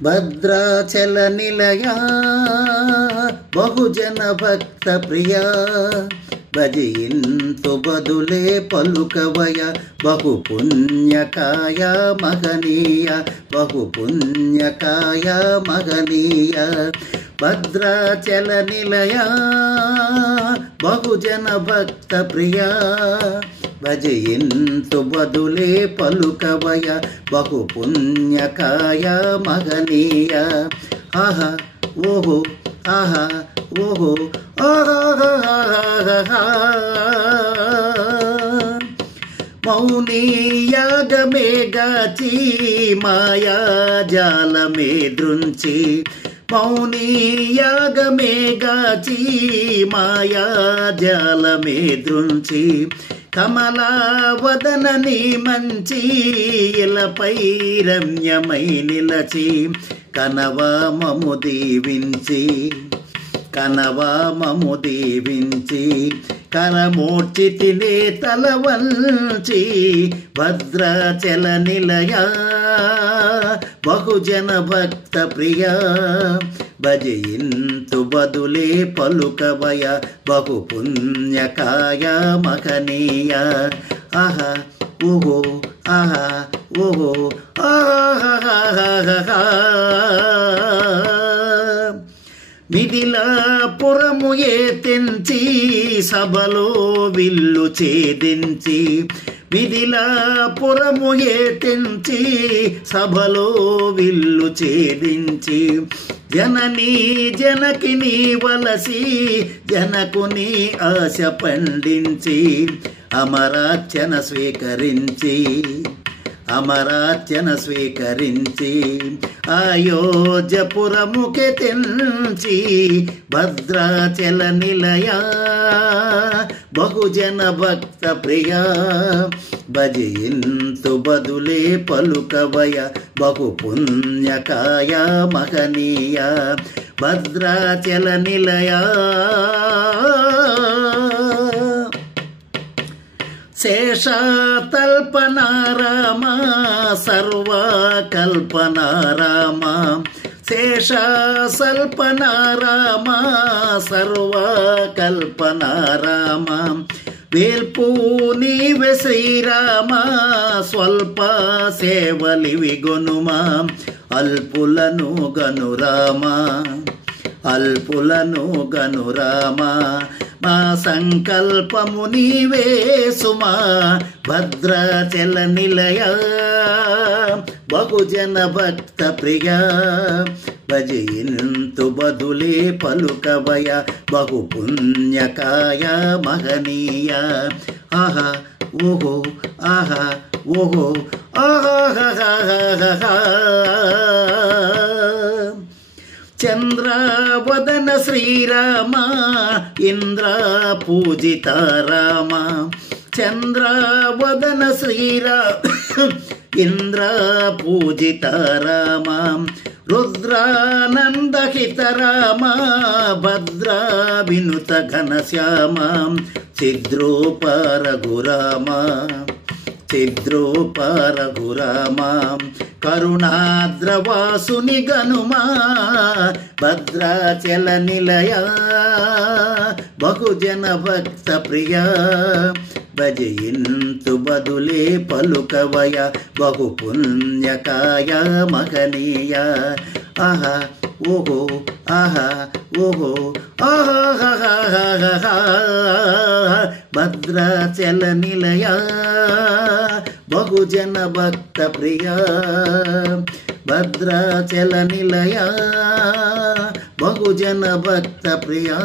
భద్రాచల నిలయా బహుజన భక్త ప్రియా భజయింతు బదులే పలుకవయ బహు పుణ్యకాయ మహనీయ బహు పుణ్యకాయ మహనీయ భద్రాచల నిలయా బహుజన భక్త ప్రియా భజయింతు బదులే పలుకవయ బహు పుణ్యకాయ మహనీయ ఆహా ఓహో ఆహా ఓహో మౌని యాగమే గాచి మాయా జాలమే దృంచి మౌని యాగమే గాచి మాయా జాలమే దృంచి కమలావదనని మంచి ఇలపై రమ్యమై నిలచి కనవా మము దీవించి కనవా మము దీవించి కరమూర్చి తినే తల వంచి భద్రాచల నిలయా బహుజన భక్త ప్రియా భజయింతు బదులే పలుకవయ బహు పుణ్యకాయ మహనీయ ఆహా ఓహో ఆహా ఓహో ఆహా మిథిలాపురము ఏ తెంచి సభలో విల్లు ఛేదించి మిథిలాపురము ఏ తెంచి సభలో విల్లు ఛేదించి జననీ జనకిని వలసి జనకుని ఆశ పండించి అమరార్చన స్వీకరించి అమరార్చన స్వీకరించి అయోధ్యపురముకే తెంచి భద్రాచల నిలయా బహుజన భక్త ప్రియా భజయింతు బదులే పలుకవయ బహు పుణ్యకాయ మహనీయ భద్రాచల నిలయా శేషాతల్పనా రామ సర్వకల్పనా రామ శేషాసల్పనా రామ సర్వకల్పనా రామ వేల్పు నీవే శ్రీరామ స్వల్ప సేవలివి గొనుమా అల్పులను గనురామ అల్పులను గనురామ మా సంకల్పము నీవే సుమా భద్రాచల నిలయా బహుజన భక్త ప్రియా భజయింతు బదులే పలుకవయ బహు పుణ్యకాయ మహనీయ ఆహా ఓహో ఆహా ఓహో ఆహా చంద్రవదన శ్రీరామ ఇంద్ర పూజిత రామ చంద్రవదన శ్రీరామ ఇంద్ర పూజిత రామ రుద్రానందహిత రామ భద్ర వినుత ఘనశ్యామ చిద్రూప రఘురామ చిద్రూప రఘురామ కరుణాద్రవాసుని గనుమా భద్రాచల నిలయా బహుజన భక్త ప్రియా భజయింతు బదులే పలుకవయ బహు పుణ్యకాయ మహనీయ ఆహా ఓహో ఆహా ఓహో ఆహా భద్రాచల నిలయా బహుజన భక్త ప్రియా భద్రాచల నిలయా బహుజన భక్త ప్రియా